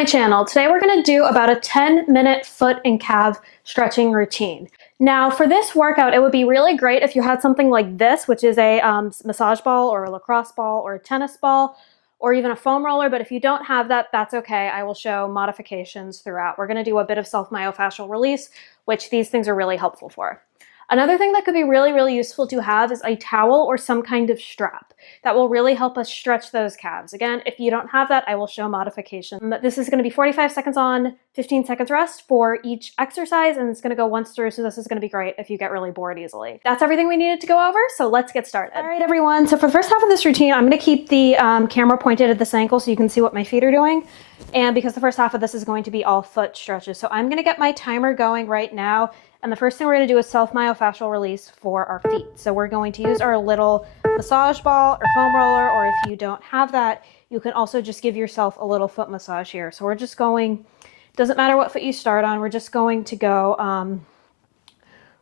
my channel. Today we're going to do about a 10-minute foot and calf stretching routine. Now for this workout, it would be really great if you had something like this, which is a massage ball or a lacrosse ball or a tennis ball or even a foam roller. But if you don't have that, that's okay. I will show modifications throughout. We're going to do a bit of self-myofascial release, which these things are really helpful for. Another thing that could be really useful to have is a towel or some kind of strap that will really help us stretch those calves. Again, if you don't have that, I will show modification. This is going to be 45 seconds on, 15 seconds rest for each exercise, and it's going to go once through, so this is going to be great if you get really bored easily. That's everything we needed to go over, so let's get started. All right, everyone, so for the first half of this routine, I'm going to keep the camera pointed at this ankle so you can see what my feet are doing, and because the first half of this is going to be all foot stretches. So I'm going to get my timer going right now. And the first thing we're going to do is self-myofascial release for our feet. So we're going to use our little massage ball or foam roller, or if you don't have that, you can also just give yourself a little foot massage here. So we're just going, doesn't matter what foot you start on, we're just going to go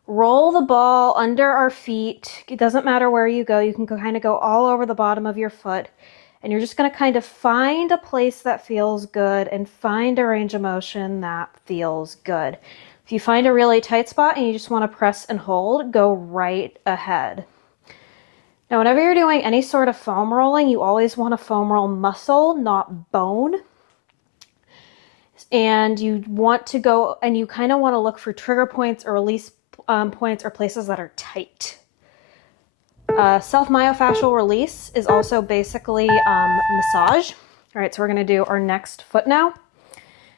roll the ball under our feet. It doesn't matter where you go. You can kind of go all over the bottom of your foot. And you're just going to kind of find a place that feels good and find a range of motion that feels good. If you find a really tight spot and you just want to press and hold, go right ahead. Now, whenever you're doing any sort of foam rolling, you always want to foam roll muscle, not bone. And you want to go, and you kind of want to look for trigger points or release points or places that are tight. Self-myofascial release is also basically massage. All right, so we're going to do our next foot now.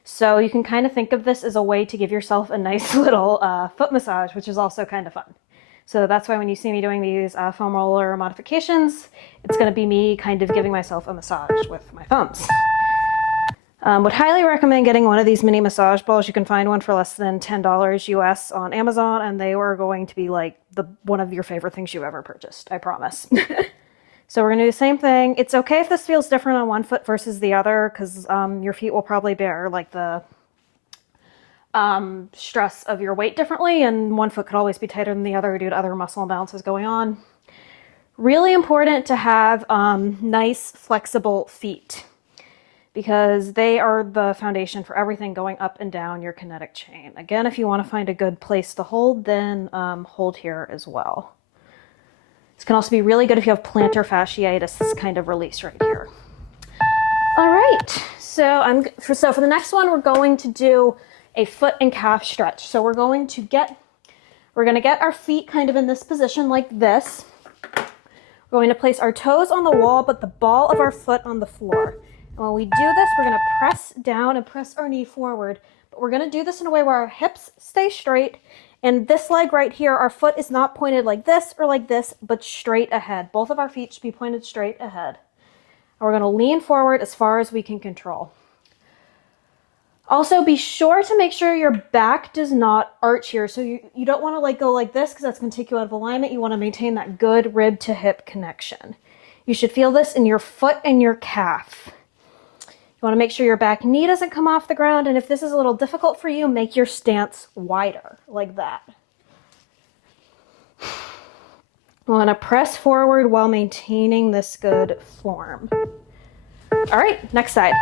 So you can kind of think of this as a way to give yourself a nice little foot massage, which is also kind of fun. So that's why when you see me doing these foam roller modifications, it's going to be me kind of giving myself a massage with my thumbs. Would highly recommend getting one of these mini massage balls. You can find one for less than $10 US on Amazon, and they are going to be like one of your favorite things you ever purchased, I promise. So we're going to do the same thing. It's okay if this feels different on one foot versus the other, because your feet will probably bear like the stress of your weight differently, and one foot could always be tighter than the other due to other muscle imbalances going on. Really important to have nice, flexible feet, because they are the foundation for everything going up and down your kinetic chain. Again, if you want to find a good place to hold, then hold here as well. This can also be really good if you have plantar fasciitis, this kind of release right here. All right, so for the next one, we're going to do a foot and calf stretch. So we're going to get our feet kind of in this position like this. We're going to place our toes on the wall, but the ball of our foot on the floor. And when we do this, we're going to press down and press our knee forward. But we're going to do this in a way where our hips stay straight. And this leg right here, our foot is not pointed like this or like this, but straight ahead. Both of our feet should be pointed straight ahead. And we're going to lean forward as far as we can control. Also, be sure to make sure your back does not arch here. So you don't want to go like this, because that's going to take you out of alignment. You want to maintain that good rib to hip connection. You should feel this in your foot and your calf. You want to make sure your back knee doesn't come off the ground, and if this is a little difficult for you, make your stance wider, like that. You want to press forward while maintaining this good form. All right, next side.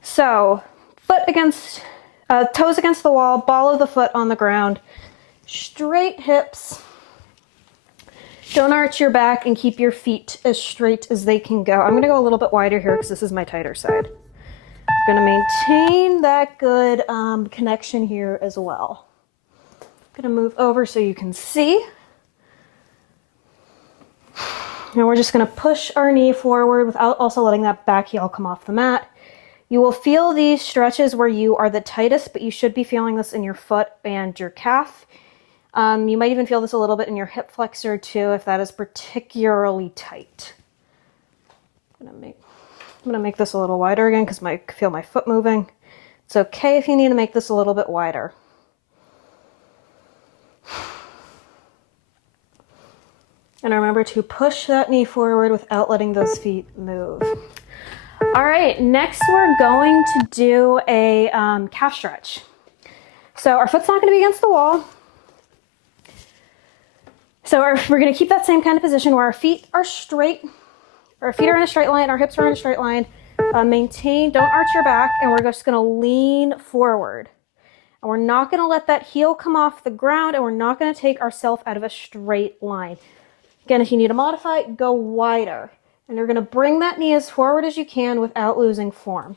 So, toes against the wall, ball of the foot on the ground, straight hips. Don't arch your back, and keep your feet as straight as they can go. I'm going to go a little bit wider here because this is my tighter side. I'm going to maintain that good connection here as well. I'm going to move over so you can see. And we're just going to push our knee forward without also letting that back heel come off the mat. You will feel these stretches where you are the tightest, but you should be feeling this in your foot and your calf. You might even feel this a little bit in your hip flexor too, if that is particularly tight. I'm gonna make this a little wider again because I feel my foot moving. It's okay if you need to make this a little bit wider. And remember to push that knee forward without letting those feet move. All right, next we're going to do a calf stretch. So our foot's not gonna be against the wall. So we're going to keep that same kind of position where our feet are straight, our feet are in a straight line, our hips are in a straight line, Maintain, don't arch your back, and we're just gonna lean forward. And we're not gonna let that heel come off the ground, and we're not gonna take ourselves out of a straight line. Again, if you need to modify, go wider. And you're gonna bring that knee as forward as you can without losing form.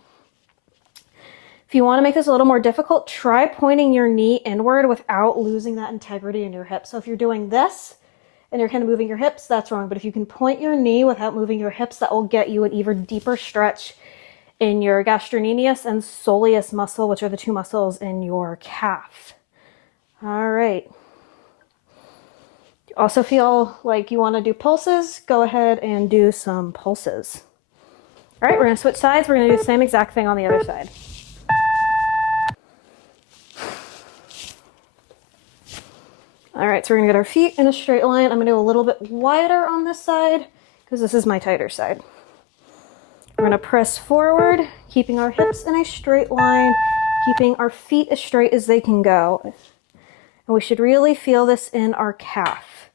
If you wanna make this a little more difficult, try pointing your knee inward without losing that integrity in your hip. So if you're doing this, and you're kind of moving your hips, that's wrong. But if you can point your knee without moving your hips, that will get you an even deeper stretch in your gastrocnemius and soleus muscle, which are the two muscles in your calf. All right. You also feel like you want to do pulses? Go ahead and do some pulses. All right, we're going to switch sides. We're going to do the same exact thing on the other side. All right, so we're gonna get our feet in a straight line. I'm gonna do a little bit wider on this side because this is my tighter side. We're gonna press forward, keeping our hips in a straight line, keeping our feet as straight as they can go. And we should really feel this in our calf.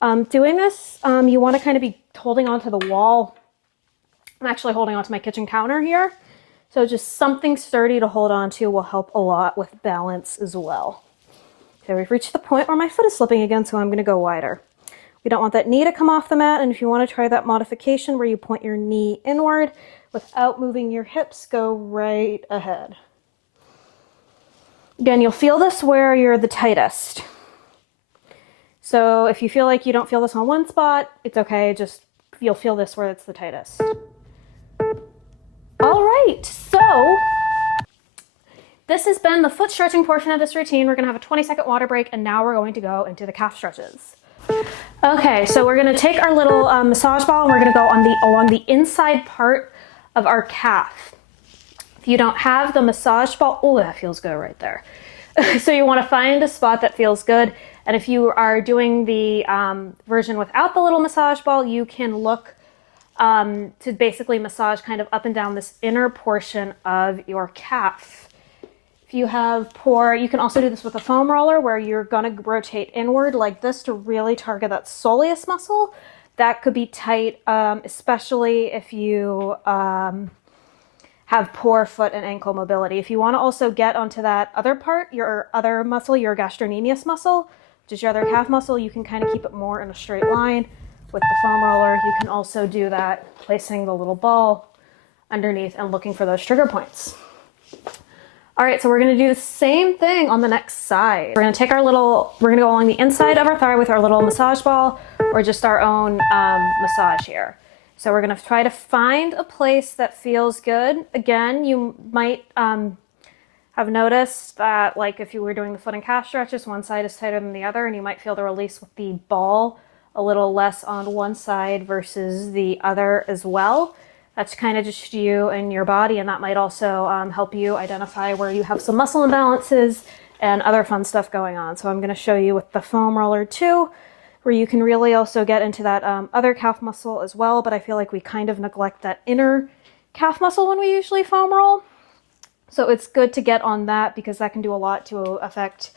Doing this, you wanna kind of be holding onto the wall. I'm actually holding onto my kitchen counter here. So just something sturdy to hold on to will help a lot with balance as well. Okay, we've reached the point where my foot is slipping again, so I'm going to go wider. We don't want that knee to come off the mat, and if you want to try that modification where you point your knee inward without moving your hips, go right ahead. Again, you'll feel this where you're the tightest. So if you feel like you don't feel this on one spot, it's okay, just you'll feel this where it's the tightest. All right, so this has been the foot stretching portion of this routine. We're gonna have a 20-second water break, and now we're going to go into the calf stretches. Okay, so we're gonna take our little massage ball, and we're gonna go along the inside part of our calf. If you don't have the massage ball, oh, that feels good right there. So you wanna find a spot that feels good. And if you are doing the version without the little massage ball, you can look to basically massage kind of up and down this inner portion of your calf. If you have poor, you can also do this with a foam roller where you're gonna rotate inward like this to really target that soleus muscle. That could be tight, especially if you have poor foot and ankle mobility. If you wanna also get onto that other part, your other muscle, your gastrocnemius muscle, which is your other calf muscle, you can kind of keep it more in a straight line with the foam roller. You can also do that placing the little ball underneath and looking for those trigger points. All right, so we're gonna do the same thing on the next side. We're gonna go along the inside of our thigh with our little massage ball or just our own massage here. So we're gonna try to find a place that feels good. Again, you might have noticed that like if you were doing the foot and calf stretches, one side is tighter than the other, and you might feel the release with the ball a little less on one side versus the other as well. That's kind of just you and your body, and that might also help you identify where you have some muscle imbalances and other fun stuff going on. So I'm going to show you with the foam roller too, where you can really also get into that other calf muscle as well, but I feel like we kind of neglect that inner calf muscle when we usually foam roll. So it's good to get on that because that can do a lot to affect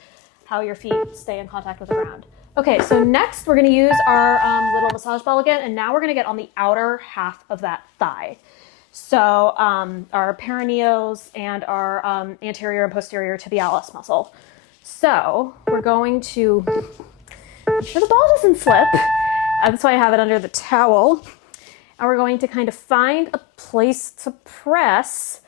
how your feet stay in contact with the ground. Okay, so next we're gonna use our little massage ball again, and now we're gonna get on the outer half of that thigh. So our peroneals and our anterior and posterior tibialis muscle. So we're going to make sure the ball doesn't slip. That's why I have it under the towel. And we're going to kind of find a place to press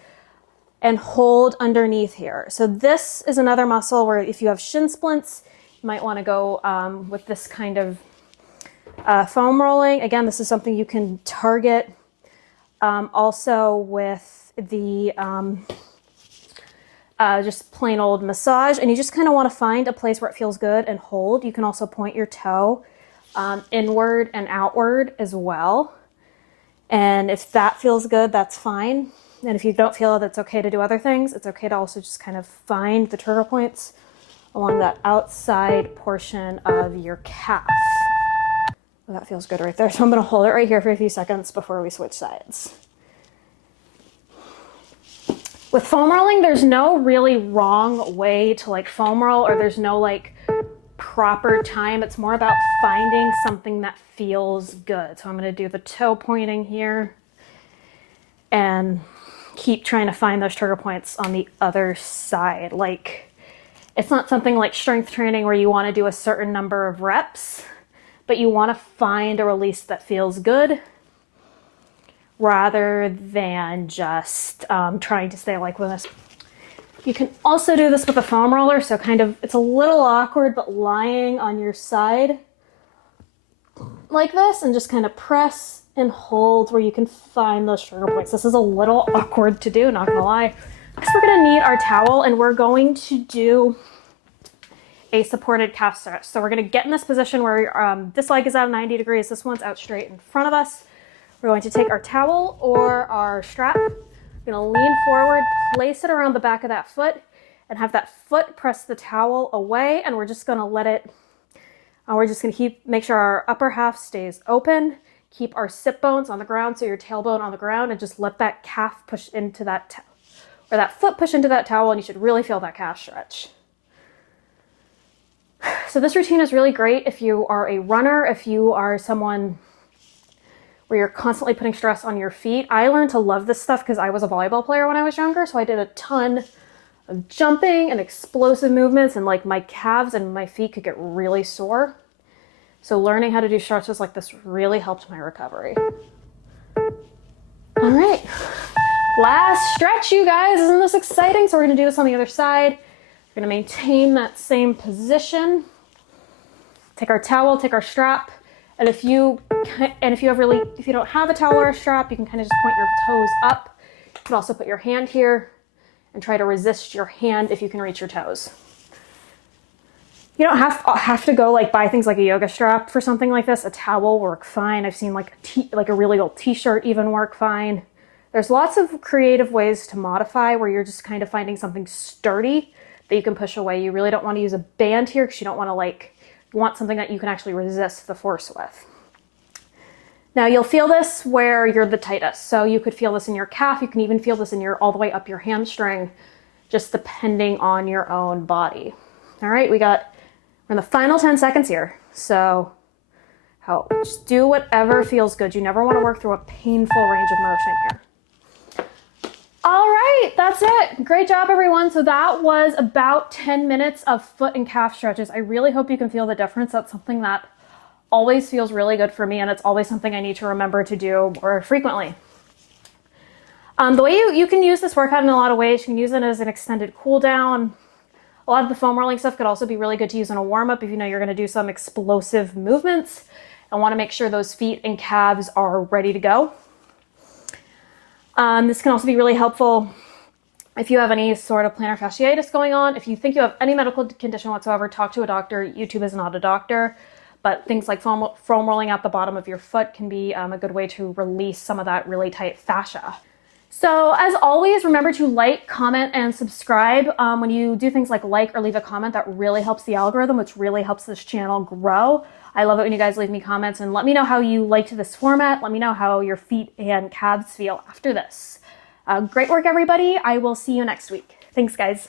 and hold underneath here. So this is another muscle where if you have shin splints, you might want to go with this kind of foam rolling. Again, this is something you can target also with the just plain old massage. And you just kind of want to find a place where it feels good and hold. You can also point your toe inward and outward as well. And if that feels good, that's fine. And if you don't feel that it's okay to do other things, it's okay to also just kind of find the trigger points along that outside portion of your calf. Well, that feels good right there. So I'm going to hold it right here for a few seconds before we switch sides. With foam rolling, there's no really wrong way to like foam roll, or there's no like proper time. It's more about finding something that feels good. So I'm going to do the toe pointing here and keep trying to find those trigger points on the other side. Like, it's not something like strength training where you want to do a certain number of reps, but you want to find a release that feels good rather than just trying to stay like with this. You can also do this with a foam roller, so kind of, it's a little awkward, but lying on your side like this and just kind of press and hold where you can find those trigger points. This is a little awkward to do, not gonna lie. Next, we're gonna need our towel and we're going to do a supported calf stretch. So we're gonna get in this position where this leg is out 90 degrees, this one's out straight in front of us. We're going to take our towel or our strap. We're gonna lean forward, place it around the back of that foot, and have that foot press the towel away, and we're just gonna let it, we're just gonna make sure our upper half stays open, keep our sit bones on the ground, so your tailbone on the ground, and just let that calf push into that, or that foot push into that towel, and you should really feel that calf stretch. So this routine is really great if you are a runner, if you are someone where you're constantly putting stress on your feet. I learned to love this stuff because I was a volleyball player when I was younger, so I did a ton of jumping and explosive movements, and like my calves and my feet could get really sore. So learning how to do stretches like this really helped my recovery. All right, last stretch, you guys. Isn't this exciting? So we're gonna do this on the other side. We're gonna maintain that same position. Take our towel, take our strap, and if you don't have a towel or a strap, you can kind of just point your toes up. You can also put your hand here and try to resist your hand if you can reach your toes. You don't have to go like buy things like a yoga strap for something like this. A towel will work fine. I've seen like a really old t-shirt even work fine. There's lots of creative ways to modify where you're just kind of finding something sturdy that you can push away. You really don't want to use a band here because you don't want to you want something that you can actually resist the force with. Now you'll feel this where you're the tightest. So you could feel this in your calf. You can even feel this in all the way up your hamstring, just depending on your own body. All right, we're in the final 10 seconds here. So just do whatever feels good. You never want to work through a painful range of motion here. All right, that's it. Great job, everyone. So that was about 10 minutes of foot and calf stretches. I really hope you can feel the difference. That's something that always feels really good for me, and it's always something I need to remember to do more frequently. The way you can use this workout in a lot of ways. You can use it as an extended cool down. A lot of the foam rolling stuff could also be really good to use in a warm-up if you know you're going to do some explosive movements and want to make sure those feet and calves are ready to go. This can also be really helpful if you have any sort of plantar fasciitis going on. If you think you have any medical condition whatsoever, talk to a doctor. YouTube is not a doctor, but things like foam rolling out the bottom of your foot can be a good way to release some of that really tight fascia. So as always, remember to like, comment, and subscribe. When you do things like or leave a comment, that really helps the algorithm, which really helps this channel grow. I love it when you guys leave me comments and let me know how you liked this format. Let me know how your feet and calves feel after this. Great work, everybody. I will see you next week. Thanks, guys.